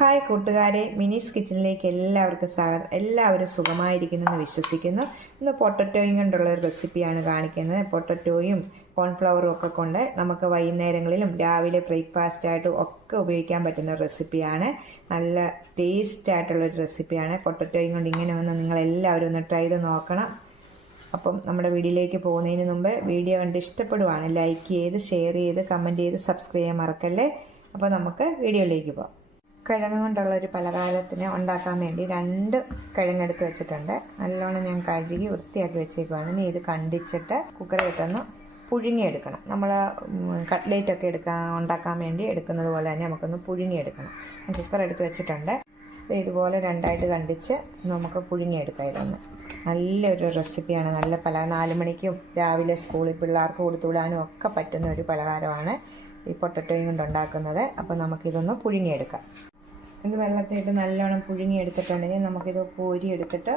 Hi കൂട്ടുകാരെ, മിനീസ് കിച്ചണിലേക്ക് എല്ലാവർക്കും സ്വാഗതം. എല്ലാവരും സുഖമായിരിക്കുന്നെന്ന് വിശ്വസിക്കുന്നു. ഇന്ന് പൊട്ടറ്റോയും കൊണ്ടുള്ള ഒരു റെസിപ്പിയാണ് കാണിക്കുന്നത്. പൊട്ടറ്റോയും കോൺഫ്ലവറും ഒക്കെ കൊണ്ട് നമുക്ക് വൈകുന്നേരങ്ങളിലും രാവിലെ ബ്രേക്ക്ഫാസ്റ്റായിട്ടും ഒക്കെ ഉപയോഗിക്കാൻ പറ്റുന്ന റെസിപ്പിയാണ്. നല്ല ടേസ്റ്റ് ആയിട്ടുള്ളൊരു റെസിപ്പിയാണ്. പൊട്ടറ്റോയും കൊണ്ട് ഇങ്ങനെ ഒന്ന് നിങ്ങളെല്ലാവരും ഒന്ന് ട്രൈ ചെയ്ത് നോക്കണം. അപ്പം നമ്മുടെ വീഡിയോയിലേക്ക് പോകുന്നതിന് മുമ്പ് വീഡിയോ കണ്ട് ഇഷ്ടപ്പെടുവാണ് ലൈക്ക് ചെയ്ത് ഷെയർ ചെയ്ത് കമൻറ്റ് ചെയ്ത് സബ്സ്ക്രൈബ് ചെയ്യാൻ മറക്കല്ലേ. അപ്പോൾ നമുക്ക് വീഡിയോയിലേക്ക് പോകാം. കിഴങ്ങ് കൊണ്ടുള്ളൊരു പലഹാരത്തിന് ഉണ്ടാക്കാൻ വേണ്ടി 2 കിഴങ്ങെടുത്ത് വെച്ചിട്ടുണ്ട്. നല്ലോണം ഞാൻ കഴുകി വൃത്തിയാക്കി വെച്ചേക്കുവാണ്. ഇനി ഇത് കണ്ടിച്ചിട്ട് കുക്കറിലിട്ടൊന്ന് പുഴുങ്ങിയെടുക്കണം. നമ്മൾ കട്ട്ലേറ്റൊക്കെ ഉണ്ടാക്കാൻ വേണ്ടി എടുക്കുന്നത് പോലെ തന്നെ നമുക്കൊന്ന് പുഴുങ്ങിയെടുക്കണം. കുക്കർ എടുത്ത് വെച്ചിട്ടുണ്ട്. ഇതുപോലെ 2ആയിട്ട് കണ്ടിച്ച് നമുക്ക് പുഴുങ്ങിയെടുക്കാം. ഇതൊന്ന് നല്ലൊരു റെസിപ്പിയാണ്. നല്ല 4 മണിക്കും രാവിലെ സ്കൂളിൽ പിള്ളേർക്ക് കൊടുത്തുവിടാനും ഒക്കെ പറ്റുന്ന ഒരു പലഹാരമാണ് ഈ പൊട്ടറ്റോയും കൊണ്ട് ഉണ്ടാക്കുന്നത്. അപ്പോൾ നമുക്കിതൊന്ന് പുഴുങ്ങിയെടുക്കാം. ഇത് വെള്ളത്തിലിട്ട് നല്ലോണം പുഴുങ്ങിയെടുത്തിട്ടുണ്ടെങ്കിൽ നമുക്കിത് കോരിയെടുത്തിട്ട്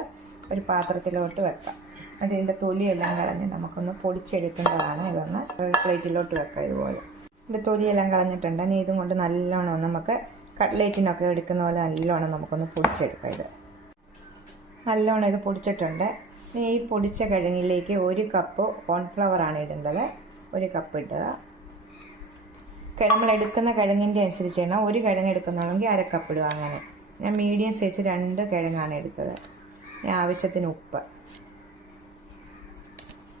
ഒരു പാത്രത്തിലോട്ട് വെക്കാം. അതിൻ്റെ തൊലിയെല്ലാം കളഞ്ഞ് നമുക്കൊന്ന് പൊടിച്ചെടുക്കേണ്ടതാണ്. ഇതൊന്ന് ഒരു പ്ലേറ്റിലോട്ട് വെക്കാം. ഇതുപോലെ ഇതിൻ്റെ തൊലിയെല്ലാം കളഞ്ഞിട്ടുണ്ട്. ഇനി ഇതും കൊണ്ട് നല്ലോണം നമുക്ക് കട്ട്ലേറ്റിനൊക്കെ എടുക്കുന്ന പോലെ നല്ലോണം നമുക്കൊന്ന് പൊടിച്ചെടുക്കാം. ഇത് നല്ലോണം ഇത് പൊടിച്ചിട്ടുണ്ട്. ഇനി ഈ പൊടിച്ച കിഴങ്ങിലേക്ക് 1 കപ്പ് കോൺഫ്ലവറാണ് ഇടേണ്ടത്. 1 കപ്പ് ഇടുക. നമ്മൾ എടുക്കുന്ന കിഴങ്ങിൻ്റെ അനുസരിച്ച് വേണം. 1 കിഴങ്ങ് എടുക്കുന്നുണ്ടെങ്കിൽ 1/2 കപ്പ് ഇടുക. അങ്ങനെ ഞാൻ മീഡിയം സൈസ് 2 കിഴങ്ങാണ് എടുത്തത്. ആവശ്യത്തിന് ഉപ്പ്.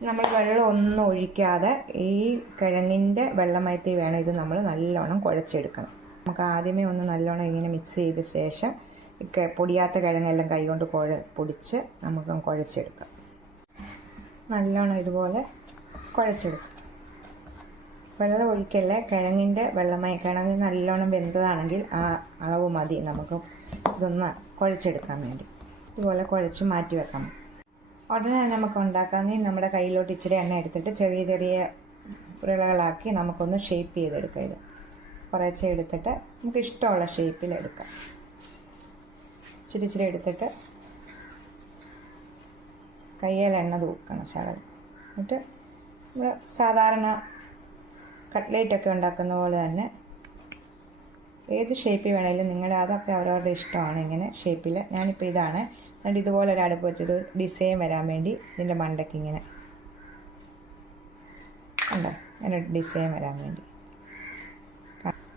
നമ്മൾ വെള്ളം ഒന്നും ഒഴിക്കാതെ ഈ കിഴങ്ങിൻ്റെ വെള്ളമയത്തിൽ വേണം ഇത് നമ്മൾ നല്ലോണം കുഴച്ചെടുക്കണം. നമുക്ക് ആദ്യമേ ഒന്ന് നല്ലോണം ഇങ്ങനെ മിക്സ് ചെയ്ത ശേഷം പൊടിയാത്ത കിഴങ്ങെല്ലാം കൈകൊണ്ട് പൊടിച്ച് നമുക്ക് കുഴച്ചെടുക്കാം. നല്ലോണം ഇതുപോലെ കുഴച്ചെടുക്കാം. വെള്ളം ഒഴിക്കല്ലേ. കിഴങ്ങിൻ്റെ കിഴങ്ങ് നല്ലോണം വെന്തതാണെങ്കിൽ ആ അളവ് മതി നമുക്ക് ഇതൊന്ന് കുഴച്ചെടുക്കാൻ വേണ്ടി. ഇതുപോലെ കുഴച്ച് മാറ്റി വെക്കാം. ഉടനെ നമുക്ക് ഉണ്ടാക്കാമെങ്കിൽ നമ്മുടെ കയ്യിലോട്ട് ഇച്ചിരി എണ്ണ എടുത്തിട്ട് ചെറിയ ചെറിയ ഉരുളകളാക്കി നമുക്കൊന്ന് ഷേപ്പ് ചെയ്തെടുക്കാം. ഇത് കുറേശ്ശെ എടുത്തിട്ട് നമുക്ക് ഇഷ്ടമുള്ള ഷേപ്പിലെടുക്കാം. ഇച്ചിരി എടുത്തിട്ട് കയ്യിൽ എണ്ണ തൂക്കണം ശകലം. എന്നിട്ട് നമ്മൾ സാധാരണ കട്ട്ലേറ്റൊക്കെ ഉണ്ടാക്കുന്ന പോലെ തന്നെ ഏത് ഷേപ്പിൽ വേണമെങ്കിലും അതൊക്കെ അവരവരുടെ ഇഷ്ടമാണ്. ഇങ്ങനെ ഷേപ്പിൽ ഞാനിപ്പോൾ ഇതാണ്. എന്നിട്ട് ഇതുപോലെ ഒരു അടുപ്പ് വെച്ചത് ഡിസൈൻ വരാൻ വേണ്ടി ഇതിൻ്റെ മണ്ടയ്ക്ക് ഇങ്ങനെ ഉണ്ടോ, ഇങ്ങനെ ഡിസൈൻ വരാൻ വേണ്ടി.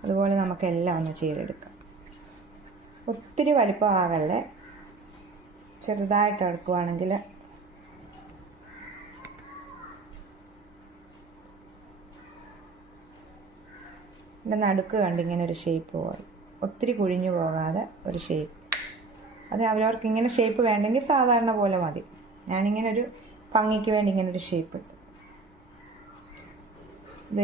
അതുപോലെ നമുക്കെല്ലാം ഒന്ന് ചെയ്തെടുക്കാം. ഒത്തിരി വലിപ്പമാകല്ലേ, ചെറുതായിട്ട് എടുക്കുവാണെങ്കിൽ ഇതിൻ്റെ നടുക്ക് കണ്ടിങ്ങനെ ഒരു ഷേപ്പ് പോയി, ഒത്തിരി കുഴിഞ്ഞു പോകാതെ ഒരു ഷേപ്പ്. അത് അവരവർക്ക് ഇങ്ങനെ ഷേപ്പ് വേണ്ടെങ്കിൽ സാധാരണ പോലെ മതി. ഞാനിങ്ങനെ ഒരു ഭംഗിക്ക് വേണ്ടി ഇങ്ങനൊരു ഷേപ്പ് ഇട്ടു.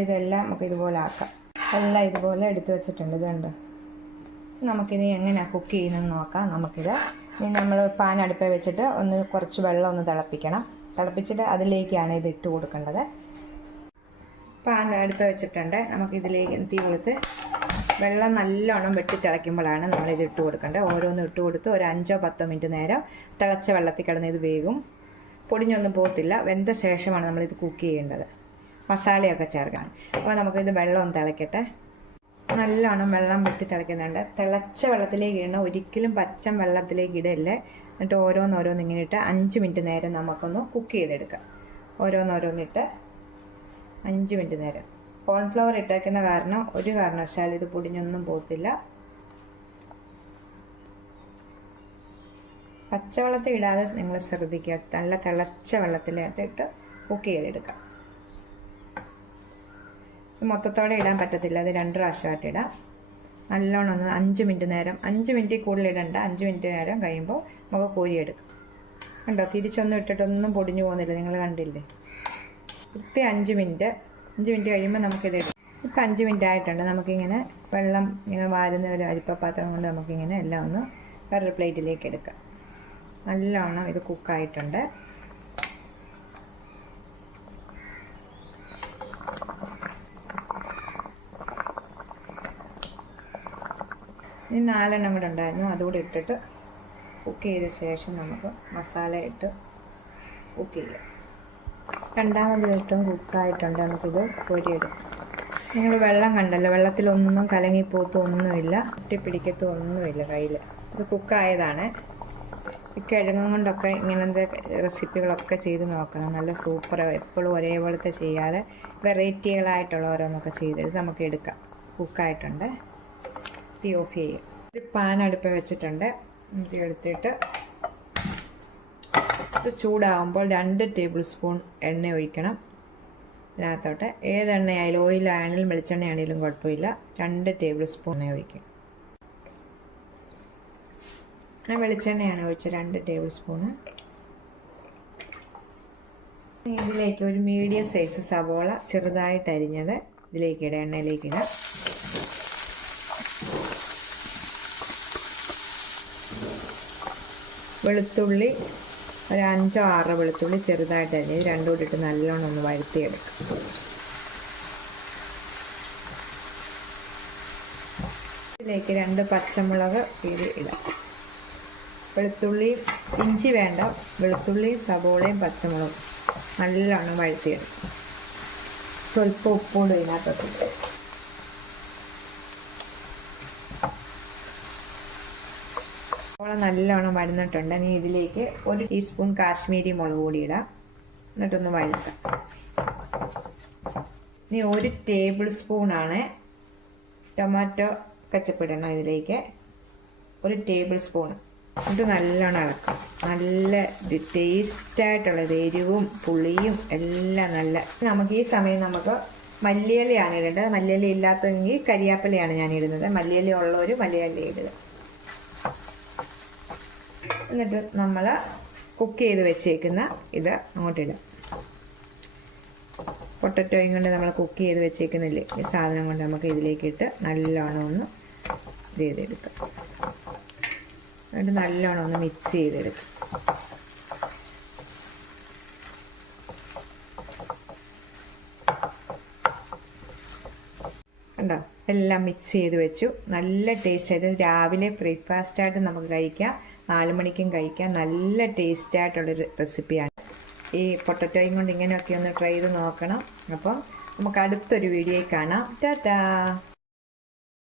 ഇതെല്ലാം നമുക്ക് ഇതുപോലെ ആക്കാം. എല്ലാം ഇതുപോലെ എടുത്തു വെച്ചിട്ടുണ്ട്. ഇതുണ്ട്. നമുക്കിത് എങ്ങനെയാണ് കുക്ക് ചെയ്യുന്നതെന്ന് നോക്കാം. നമുക്കിത് നമ്മൾ പാൻ അടുപ്പിൽ വെച്ചിട്ട് കുറച്ച് വെള്ളം ഒന്ന് തിളപ്പിക്കണം. തിളപ്പിച്ചിട്ട് അതിലേക്കാണ് ഇത് ഇട്ട് കൊടുക്കേണ്ടത്. പാൻ അടുപ്പ് വെച്ചിട്ടുണ്ട്. നമുക്കിതിലേക്ക് തീ കൊടുത്ത് വെള്ളം നല്ലോണം വെട്ടി തിളയ്ക്കുമ്പോഴാണ് നമ്മളിത് ഇട്ട് കൊടുക്കേണ്ടത്. ഓരോന്നും ഇട്ട് കൊടുത്ത് ഒരു 5-10 മിനിറ്റ് നേരം തിളച്ച വെള്ളത്തിൽ കിടന്ന് ഇത് വേകും. പൊടിഞ്ഞൊന്നും പോകത്തില്ല. വെന്ത ശേഷമാണ് നമ്മളിത് കുക്ക് ചെയ്യേണ്ടത്. മസാലയൊക്കെ ചേർക്കണം. അപ്പോൾ നമുക്കിത് വെള്ളം ഒന്ന് തിളയ്ക്കട്ടെ. നല്ലോണം വെള്ളം വെട്ടി തിളയ്ക്കുന്നുണ്ട്. തിളച്ച വെള്ളത്തിലേക്ക് ഇടണം. ഒരിക്കലും പച്ച വെള്ളത്തിലേക്ക് ഇടല്ലേ. എന്നിട്ട് ഓരോന്നിങ്ങനെ ഇട്ട് 5 മിനിറ്റ് നേരം നമുക്കൊന്ന് കുക്ക് ചെയ്തെടുക്കാം. ഓരോന്നിട്ട് 5 മിനിറ്റ് നേരം. കോൺഫ്ലവർ ഇട്ടേക്കുന്ന കാരണം ഒരു കാരണവശാലും ഇത് പൊടിഞ്ഞൊന്നും പോകത്തില്ല. പച്ചവെള്ളത്തിൽ ഇടാതെ നിങ്ങൾ ശ്രദ്ധിക്കുക. നല്ല തിളച്ച വെള്ളത്തിലിട്ട് കുക്ക് ചെയ്തെടുക്കാം. മൊത്തത്തോടെ ഇടാൻ പറ്റത്തില്ല. അത് 2 പ്രാവശ്യമായിട്ട് ഇടാം. നല്ലോണം ഒന്ന് 5 മിനിറ്റ് നേരം, 5 മിനിറ്റ് കൂടുതൽ ഇടണ്ട. 5 മിനിറ്റ് നേരം കഴിയുമ്പോൾ നമുക്ക് കോരിയെടുക്കാം. കണ്ടോ, തിരിച്ചൊന്നും ഇട്ടിട്ടൊന്നും പൊടിഞ്ഞു പോകുന്നില്ല. നിങ്ങൾ കണ്ടില്ലേ? കൃത്യം 5 മിനിറ്റ് കഴിയുമ്പോൾ നമുക്കിത് ഇടാം. ഇപ്പം 5 മിനിറ്റ് ആയിട്ടുണ്ട്. നമുക്കിങ്ങനെ വെള്ളം ഇങ്ങനെ വാരുന്ന ഒരു അരിപ്പപാത്രം കൊണ്ട് നമുക്കിങ്ങനെ എല്ലാം ഒന്ന് വേറൊരു പ്ലേറ്റിലേക്ക് എടുക്കാം. നല്ലോണം ഇത് കുക്കായിട്ടുണ്ട്. ഇനി 4 കൂടെ ഉണ്ടായിരുന്നു. അതുകൂടെ ഇട്ടിട്ട് കുക്ക് ചെയ്ത ശേഷം നമുക്ക് മസാല ഇട്ട് കുക്ക് ചെയ്യാം. രണ്ടാമത് ഇട്ടും കുക്കായിട്ടുണ്ട്. നമുക്കിത് കോരിയെടുക്കാം. നിങ്ങൾ വെള്ളം കണ്ടല്ലോ, വെള്ളത്തിലൊന്നും കലങ്ങിപ്പോത്തൊന്നുമില്ല, ഒട്ടിപ്പിടിക്കത്തൊന്നുമില്ല കയ്യിൽ. ഇത് കുക്കായതാണ്. ഈ കിഴങ്ങ് കൊണ്ടൊക്കെ ഇങ്ങനത്തെ റെസിപ്പികളൊക്കെ ചെയ്ത് നോക്കണം, നല്ല സൂപ്പറാണ്. എപ്പോഴും ഒരേപോലത്തെ ചെയ്യാതെ വെറൈറ്റികളായിട്ടുള്ള ഓരോന്നൊക്കെ ചെയ്തെടുത്ത് നമുക്ക് എടുക്കാം. കുക്കായിട്ടുണ്ട്. തീ ഓഫ് ചെയ്യും. ഒരു പാൻ അടുപ്പ് വെച്ചിട്ടുണ്ട്. തീ എടുത്തിട്ട് ഇത് ചൂടാകുമ്പോൾ 2 ടേബിൾ സ്പൂൺ എണ്ണ ഒഴിക്കണം. ഇതിനകത്തോട്ട് ഏതെണ്ണയായാലും, ഓയിലായാലും വെളിച്ചെണ്ണയാണെങ്കിലും കുഴപ്പമില്ല. 2 ടേബിൾ സ്പൂൺ എണ്ണ ഒഴിക്കും. ഞാൻ വെളിച്ചെണ്ണയാണ് ഒഴിച്ചത്, 2 ടേബിൾ സ്പൂണ്. ഇതിലേക്ക് ഒരു മീഡിയം സൈസ് സവോള ചെറുതായിട്ട് അരിഞ്ഞത് ഇതിലേക്ക് ഇടാം, എണ്ണയിലേക്ക് ഇടാം. വെളുത്തുള്ളി ഒരു 5-6 വെളുത്തുള്ളി ചെറുതായിട്ട് അരിഞ്ഞത് രണ്ടും കൂടി ഇട്ട് നല്ലോണം ഒന്ന് വഴറ്റിയെടുക്കാം. ഇതിലേക്ക് 2 പച്ചമുളക് കീറി ഇടാം. വെളുത്തുള്ളി, ഇഞ്ചി വേണ്ട, വെളുത്തുള്ളിയും സവോളയും പച്ചമുളകും നല്ലോണം വഴറ്റിയെടുക്കും. സ്വല്പം ഉപ്പുകൂടി ഇതിനകത്തോട്ട്. സവോള നല്ലോണം വഴന്നിട്ടുണ്ട്. ഇനി ഇതിലേക്ക് 1 ടീസ്പൂൺ കാശ്മീരി മുളക് പൊടി ഇടാം. എന്നിട്ടൊന്ന് വഴറ്റാം. ഇനി 1 ടേബിൾ സ്പൂണാണ് ടൊമാറ്റോ കെച്ചപ്പ് ഇടണം ഇതിലേക്ക്. 1 ടേബിൾ സ്പൂൺ. എന്നിട്ട് നല്ലോണം ഇളക്കാം. നല്ല ടേസ്റ്റായിട്ടുള്ളത്, എരിവും പുളിയും എല്ലാം നല്ല. നമുക്ക് ഈ സമയം നമുക്ക് മല്ലിയിലയാണ് ഇടേണ്ടത്. മല്ലിയില ഇല്ലാത്തെങ്കിൽ കരിയാപ്പിലയാണ് ഞാൻ ഇടുന്നത്. മല്ലിയില ഉള്ളവർ മല്ലിയില ഇടുക. എന്നിട്ട് നമ്മൾ കുക്ക് ചെയ്ത് വെച്ചേക്കുന്ന ഇത് അങ്ങോട്ടിടാം. പൊട്ടറ്റോയും കൊണ്ട് നമ്മൾ കുക്ക് ചെയ്ത് വെച്ചേക്കുന്നില്ലേ, ഈ സാധനം കൊണ്ട് നമുക്ക് ഇതിലേക്ക് ഇട്ട് നല്ലോണം ഒന്ന് ഇത് ചെയ്തെടുക്കാം. എന്നിട്ട് നല്ലോണം ഒന്ന് മിക്സ് ചെയ്തെടുക്കാം. കണ്ടോ, എല്ലാം മിക്സ് ചെയ്ത് വെച്ചു. നല്ല ടേസ്റ്റ് ആയിട്ട് രാവിലെ ബ്രേക്ക്ഫാസ്റ്റായിട്ട് നമുക്ക് കഴിക്കാം, 4 മണിക്കും കഴിക്കാം. നല്ല ടേസ്റ്റായിട്ടുള്ളൊരു റെസിപ്പിയാണ്. ഈ പൊട്ടറ്റോയും കൊണ്ട് ഇങ്ങനെയൊക്കെ ഒന്ന് ട്രൈ ചെയ്ത് നോക്കണം. അപ്പം നമുക്ക് അടുത്തൊരു വീഡിയോയിൽ കാണാം. ടാറ്റാ.